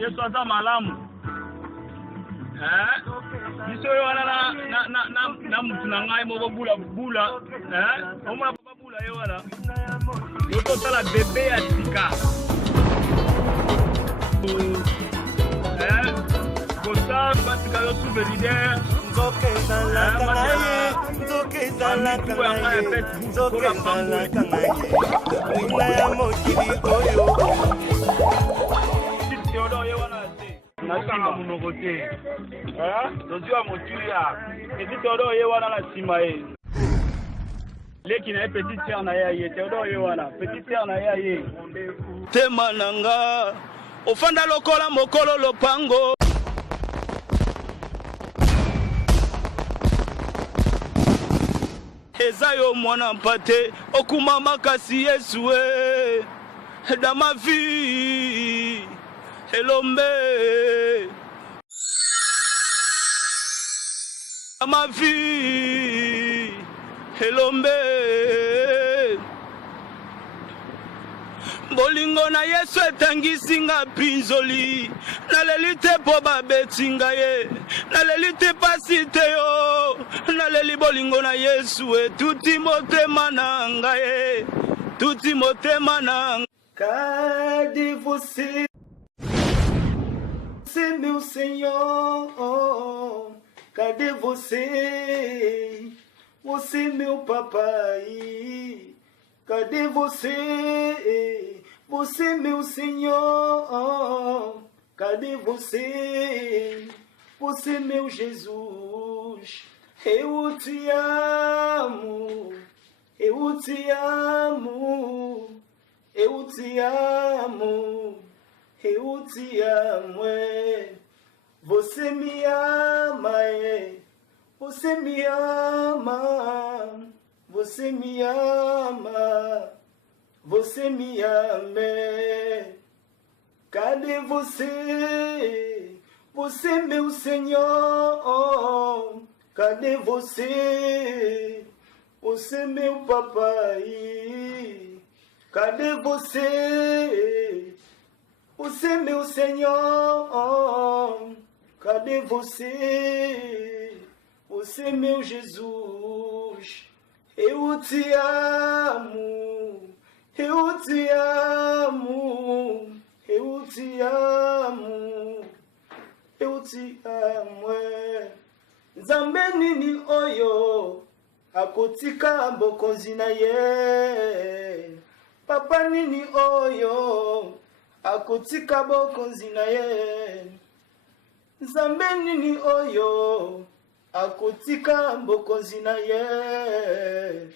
Yesu aza malamu. Biso wana na mutu na ngai moko bula. Omona papa bula ye wana. Yoto tala bébé ya sika. Kosa batika yo souvenir. Nakanga munoko te. Tozwa motuya. Petit Théodore ye wana na sima ye. Leki na petit sœur na ye Théodore ye wana. Petit sœur na ye. Tema nanga. Ofanda lokola mokolo lopango. Ezayo mwana mpate okuma makasi Yesu dans ma vie elombe dans ma vie elombe bolingo na Yesu etangisi nga pinzoli naleli te po babeti ngai naleli te pasi te yo naleli bolingo na Yesu tuti motema na ngai tuti motema na ngai. Cadê você? Você meu Senhor, cadê você? Você meu papai, cadê você? Você meu Senhor, cadê você? Você meu Jesus, eu te amo, eu te amo, eu te amo, eu te amo, você me ama, você me ama, você me ama, você me ama. Cadê você? Você meu Senhor, cadê você? Você meu papai, cadê você? Você meu Senhor, cadê você? Você meu Jesus, eu te amo, eu te amo, eu te amo, eu te amo. Nzambe nini oyo akotika bokonzi na ye? Papa nini oyo akotika bokonzi na ye? Nzambe nini oyo akotika bokonzi na ye?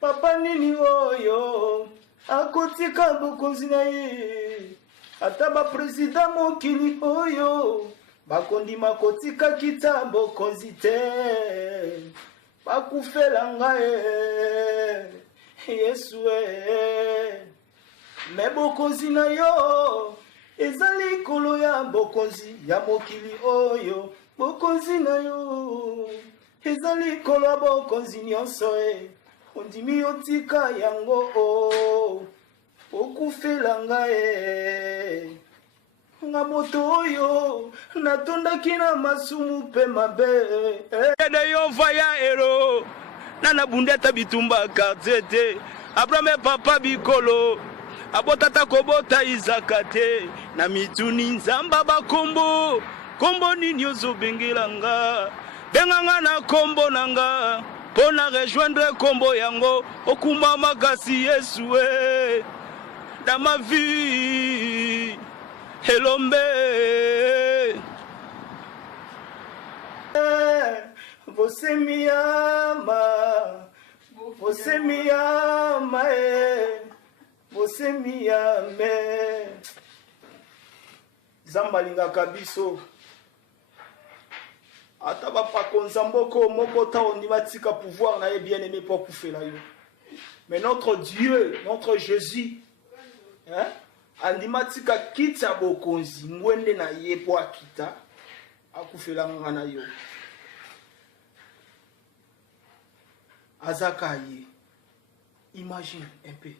Papa nini oyo akotika bokonzi na ye? Ata ba president mokili oyo bakondima kotika kita bokonzi te, bakufela ngai Yesu me bokonzi na yo ezali kolo ya bokonzi ya mokili oyo. Bokonzi na yo ezali kolo ya bokonzi nyonso ondimi otika yango okufela ngai nga moto oyo natondaki na masumu pe mabe ede yo vaya ero nana bundeta bitumba quartier Abraham papa bikolo abotata kobota Izaka te na mituni nzamba bakombo kombo nini ozobengelanga benganga na kombo nanga pona rejoindre kombo yango okuma makasi Yesu dans ma vie elombe. Você me ama, você me ama, você me ama. Zambalinga kabiso ata bapakonza mboko moko ta ondi batika pouvoir na ye bien aimé pour kufela yo. Mais notre Dieu, notre Jésus, andimatika kita bokonzi mwende na ye po akita akufela ngana yo azaka ye. Imagine un peu.